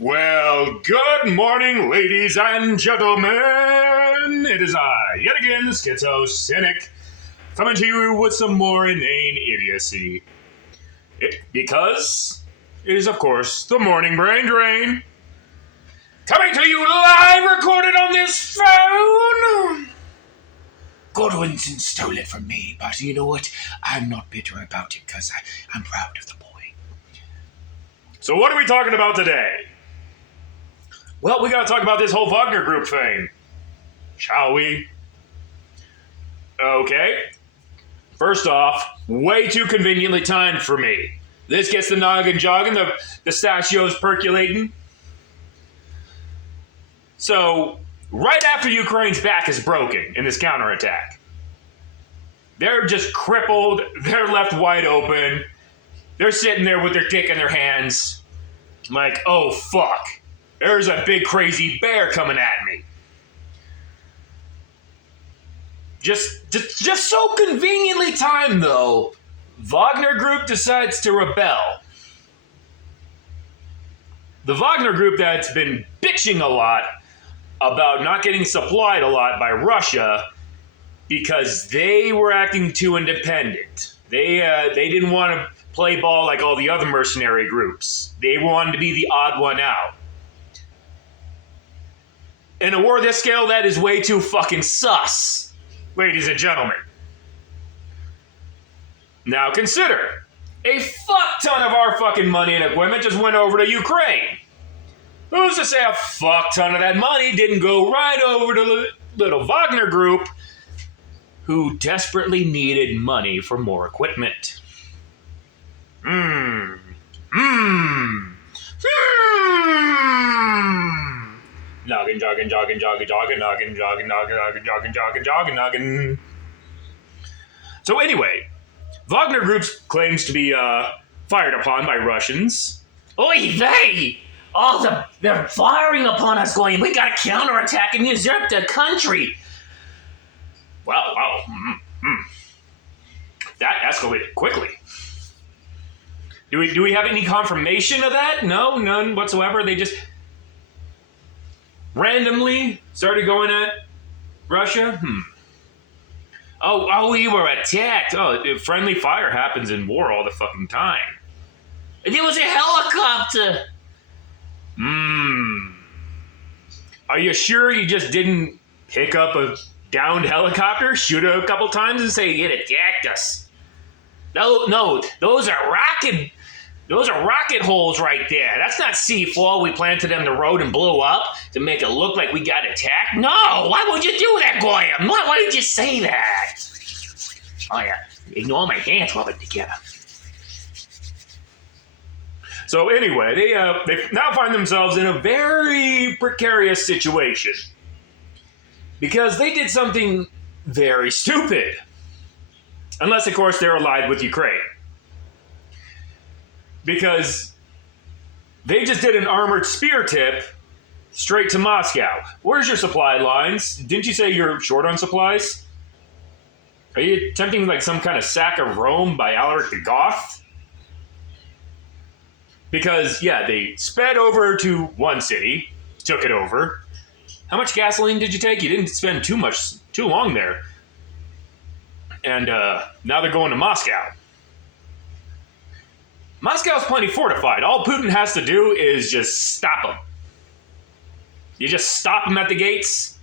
Well, good morning, ladies and gentlemen. It is I, yet again, the Schizo Cynic, coming to you with some more inane idiocy. Because it is, of course, the Morning Brain Drain. Coming to you live, recorded on this phone. Godwinson stole it from me, but you know what? I'm not bitter about it because I'm proud of the boy. So what are we talking about today? Well, we gotta talk about this whole Wagner group thing. Shall we? Okay. First off, way too conveniently timed for me. This gets the noggin jogging, the pistachios percolating. So, right after Ukraine's back is broken in this counterattack, they're just crippled, they're left wide open, they're sitting there with their dick in their hands, like, oh fuck. There's a big crazy bear coming at me. Just so conveniently timed, though, Wagner Group decides to rebel. The Wagner Group that's been bitching a lot about not getting supplied a lot by Russia because they were acting too independent. They didn't want to play ball like all the other mercenary groups. They wanted to be the odd one out. In a war this scale, that is way too fucking sus, ladies and gentlemen. Now consider, a fuck ton of our fucking money and equipment just went over to Ukraine. Who's to say a fuck ton of that money didn't go right over to the little Wagner group who desperately needed money for more equipment? Noggin, jogging, jogging, jogging, jogging, noggin, jogging, noggin, noggin, jogging, jogging, jogging, noggin. So anyway, Wagner Group claims to be fired upon by Russians. Oy vey! They're firing upon us going, we gotta counterattack and usurp the country. Wow. That escalated quickly. Do we have any confirmation of that? No, none whatsoever. They just randomly started going at Russia? Oh, we were attacked. Oh, friendly fire happens in war all the fucking time. There was a helicopter. Are you sure you just didn't pick up a downed helicopter, shoot it a couple times, and say it attacked us? No, those are rocket holes right there. That's not C4 we planted in the road and blew up to make it look like we got attacked. No, why would you do that, Goyam? Why did you say that? Oh yeah, ignore my hands rubbing together. So anyway, they now find themselves in a very precarious situation because they did something very stupid. Unless, of course, they're allied with Ukraine. Because they just did an armored spear tip straight to Moscow. Where's your supply lines? Didn't you say you're short on supplies? Are you attempting like some kind of sack of Rome by Alaric the Goth? Because, yeah, they sped over to one city, took it over. How much gasoline did you take? You didn't spend too long there. And now they're going to Moscow. Moscow's plenty fortified. All Putin has to do is just stop them. You just stop them at the gates,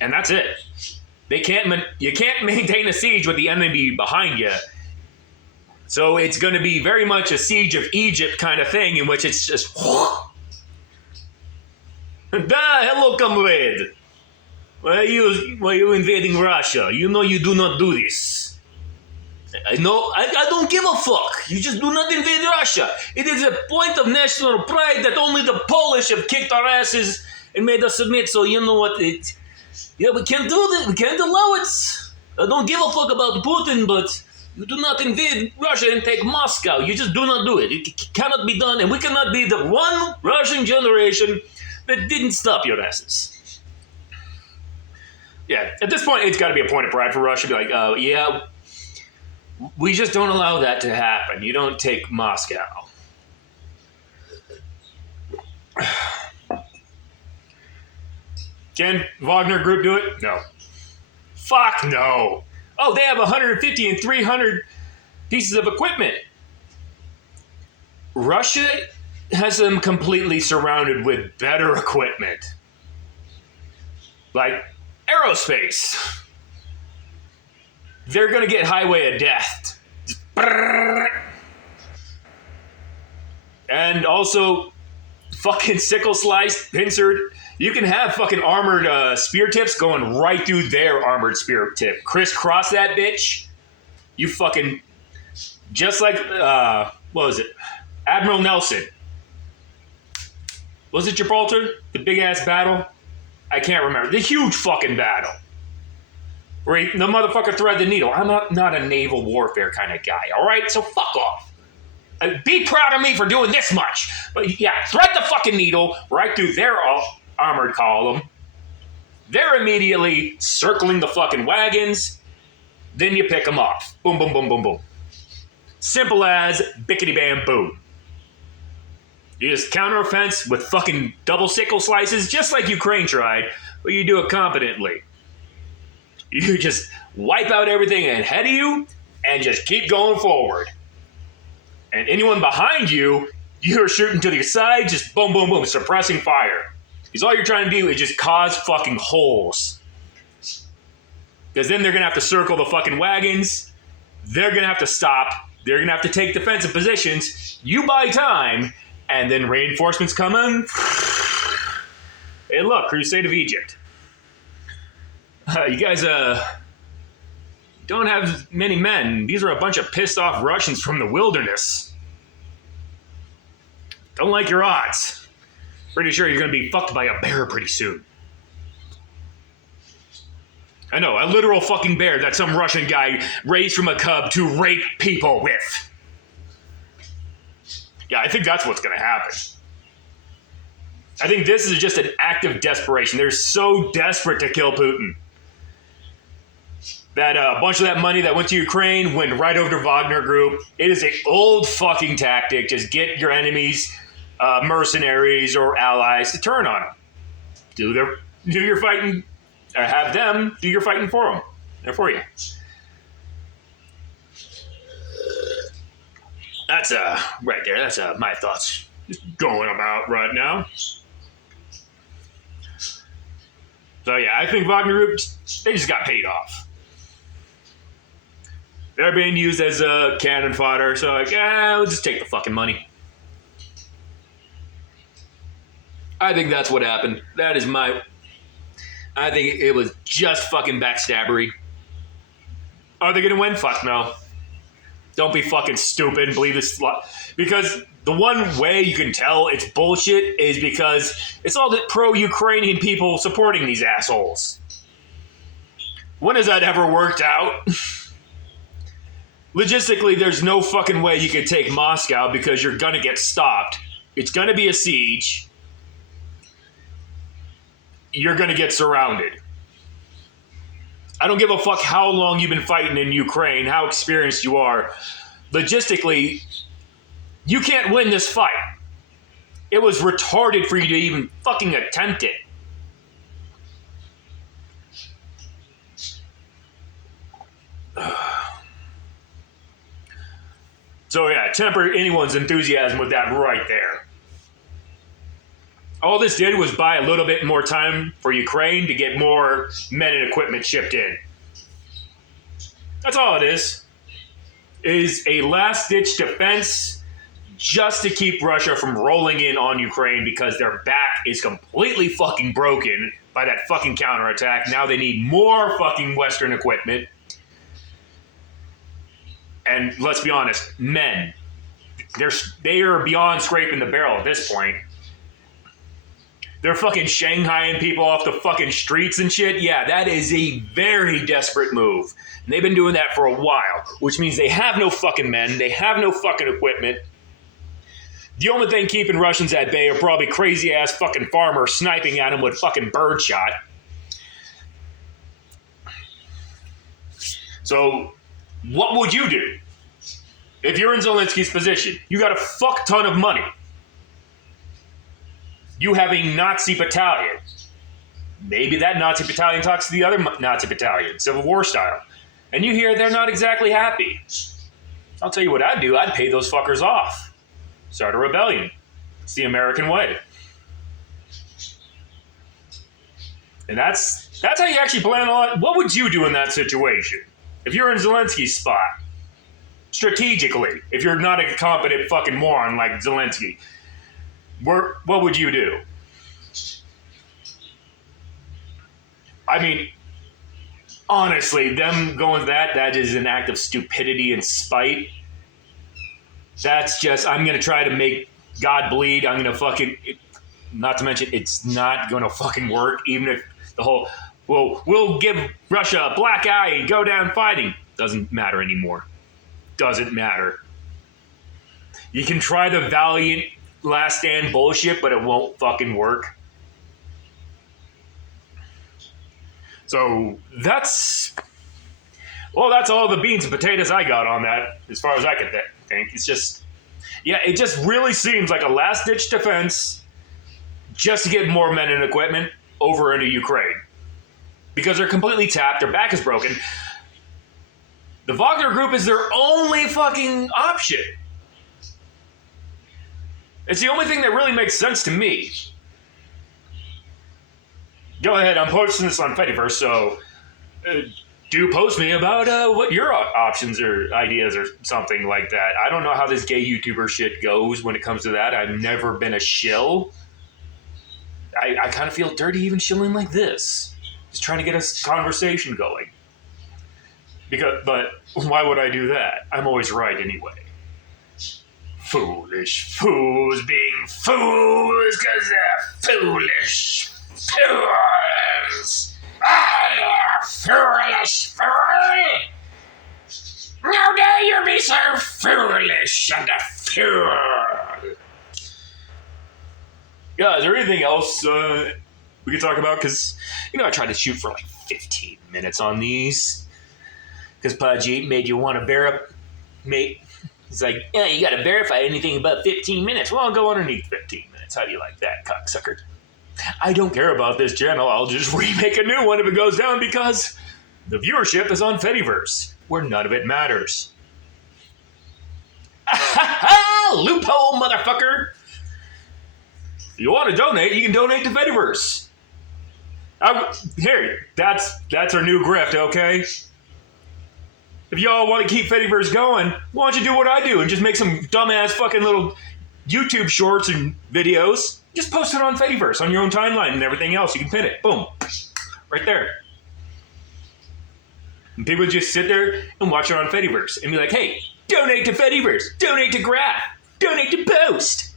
and that's it. You can't maintain a siege with the enemy behind you. So it's going to be very much a siege of Egypt kind of thing, in which it's just... Hello, comrade. Why are you invading Russia? You know you do not do this. I don't give a fuck. You just do not invade Russia. It is a point of national pride that only the Polish have kicked our asses and made us submit. So you know what? We can't do this. We can't allow it. I don't give a fuck about Putin, but you do not invade Russia and take Moscow. You just do not do it. It cannot be done, and we cannot be the one Russian generation that didn't stop your asses. Yeah, at this point, it's got to be a point of pride for Russia to be like, yeah, we just don't allow that to happen. You don't take Moscow. Can Wagner Group do it? No. Fuck no. Oh, they have 150 and 300 pieces of equipment. Russia has them completely surrounded with better equipment. Like aerospace. They're going to get highway of death. And also, fucking sickle slice, pincered. You can have fucking armored spear tips going right through their armored spear tip. Crisscross that bitch. You fucking... Just like, what was it? Admiral Nelson. Was it Gibraltar? The big-ass battle? I can't remember. The huge fucking battle. Where the motherfucker thread the needle. I'm not a naval warfare kind of guy, alright? So fuck off. Be proud of me for doing this much. But yeah, thread the fucking needle right through their armored column. They're immediately circling the fucking wagons. Then you pick them off. Boom, boom, boom, boom, boom. Simple as bickety bam boom. You just counteroffense with fucking double sickle slices, just like Ukraine tried, but you do it competently. You just wipe out everything ahead of you and just keep going forward. And anyone behind you, you're shooting to the side, just boom, boom, boom, suppressing fire. Because all you're trying to do is just cause fucking holes. Because then they're going to have to circle the fucking wagons. They're going to have to stop. They're going to have to take defensive positions. You buy time, and then reinforcements come in. Hey, look, Crusade of Egypt. You guys, don't have many men. These are a bunch of pissed off Russians from the wilderness. Don't like your odds. Pretty sure you're going to be fucked by a bear pretty soon. I know, a literal fucking bear that some Russian guy raised from a cub to rape people with. Yeah, I think that's what's going to happen. I think this is just an act of desperation. They're so desperate to kill Putin that a bunch of that money that went to Ukraine went right over to Wagner Group. It is an old fucking tactic. Just get your enemies, mercenaries or allies to turn on them. Do your fighting, or have them do your fighting for them. They're for you. That's right there. That's my thoughts just going about right now. So yeah, I think Wagner Group, they just got paid off. They're being used as a cannon fodder, so like, we'll just take the fucking money. I think that's what happened. I think it was just fucking backstabbery. Are they gonna win? Fuck no. Don't be fucking stupid and believe this. Because the one way you can tell it's bullshit is because it's all the pro-Ukrainian people supporting these assholes. When has that ever worked out? Logistically, there's no fucking way you can take Moscow because you're gonna get stopped. It's gonna be a siege. You're gonna get surrounded. I don't give a fuck how long you've been fighting in Ukraine, how experienced you are. Logistically, you can't win this fight. It was retarded for you to even fucking attempt it. So yeah, temper anyone's enthusiasm with that right there. All this did was buy a little bit more time for Ukraine to get more men and equipment shipped in. That's all it is. It is a last-ditch defense just to keep Russia from rolling in on Ukraine because their back is completely fucking broken by that fucking counterattack. Now they need more fucking Western equipment. And let's be honest, men. They are beyond scraping the barrel at this point. They're fucking Shanghaiing people off the fucking streets and shit. Yeah, that is a very desperate move. And they've been doing that for a while, which means they have no fucking men. They have no fucking equipment. The only thing keeping Russians at bay are probably crazy-ass fucking farmers sniping at them with fucking birdshot. So, what would you do? If you're in Zelensky's position, you got a fuck ton of money. you have a Nazi battalion. Maybe that Nazi battalion talks to the other Nazi battalion, Civil War style. And you hear they're not exactly happy. I'll tell you what I'd do. I'd pay those fuckers off. Start a rebellion. It's the American way. And that's how you actually plan on. What would you do in that situation? If you're in Zelensky's spot, strategically, if you're not a competent fucking moron like Zelensky, what would you do? I mean, honestly, them going that is an act of stupidity and spite. That's just, I'm going to try to make God bleed. I'm going to fucking, not to mention, it's not going to fucking work, even if the whole, well, we'll give Russia a black eye and go down fighting. Doesn't matter anymore. Doesn't matter. You can try the valiant last stand bullshit, but it won't fucking work. So that's all the beans and potatoes I got on that, as far as I could think. It's just, yeah, it just really seems like a last-ditch defense just to get more men and equipment over into Ukraine. Because they're completely tapped, their back is broken. The Wagner group is their only fucking option. It's the only thing that really makes sense to me. Go ahead, I'm posting this on Fediverse, so do post me about what your options or ideas or something like that. I don't know how this gay YouTuber shit goes when it comes to that. I've never been a shill. I kind of feel dirty even shilling like this. Just trying to get a conversation going. But why would I do that? I'm always right anyway. Foolish fools being fools because they're foolish fools. I am foolish fool. How dare you be so foolish and a fool? Yeah, is there anything else we could talk about? Because, I tried to shoot for like 15 minutes on these. Because Pudgy made you want to verify. He's like, yeah, you got to verify anything above 15 minutes. Well, I'll go underneath 15 minutes. How do you like that, cocksucker? I don't care about this channel. I'll just remake a new one if it goes down because the viewership is on Fediverse, where none of it matters. Loophole, motherfucker! If you want to donate, you can donate to Fediverse. Here, that's our new grift, okay? If y'all want to keep Fediverse going, why don't you do what I do and just make some dumbass fucking little YouTube shorts and videos. Just post it on Fediverse, on your own timeline and everything else. You can pin it. Boom. Right there. And people just sit there and watch it on Fediverse and be like, hey, donate to Fediverse. Donate to Graph. Donate to Post.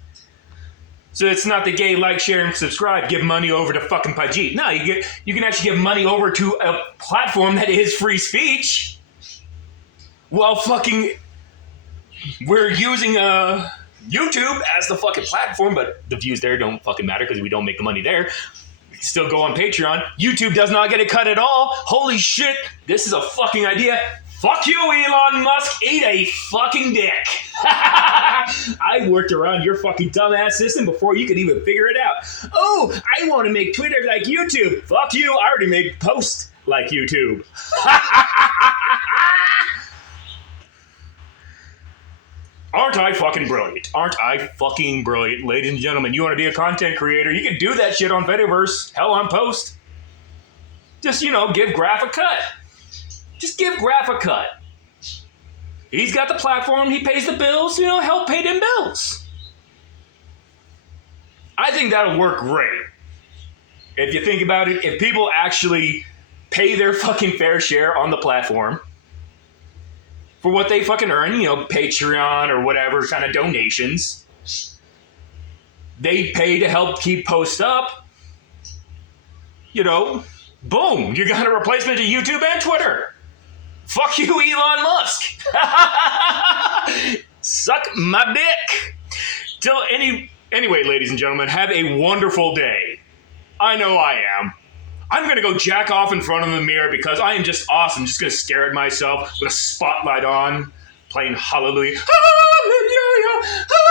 So it's not the gay like, share, and subscribe. Give money over to fucking Pajit. No, you can actually give money over to a platform that is free speech. Well, fucking, we're using YouTube as the fucking platform, but the views there don't fucking matter because we don't make the money there. We can still go on Patreon. YouTube does not get a cut at all. Holy shit, this is a fucking idea. Fuck you, Elon Musk. Eat a fucking dick. I worked around your fucking dumbass system before you could even figure it out. Oh, I want to make Twitter like YouTube. Fuck you. I already made posts like YouTube. Aren't I fucking brilliant? Aren't I fucking brilliant? Ladies and gentlemen, you want to be a content creator, you can do that shit on Fediverse. Hell, on Post. Just, give Graph a cut. Just give Graph a cut. He's got the platform, he pays the bills, help pay them bills. I think that'll work great. If you think about it, if people actually pay their fucking fair share on the platform, for what they fucking earn, Patreon or whatever kind of donations. They pay to help keep posts up. Boom, you got a replacement to YouTube and Twitter. Fuck you, Elon Musk. Suck my dick. Anyway, ladies and gentlemen, have a wonderful day. I know I am. I'm going to go jack off in front of the mirror because I am just awesome. Just going to stare at myself with a spotlight on, playing Hallelujah. Hallelujah. Hallelujah.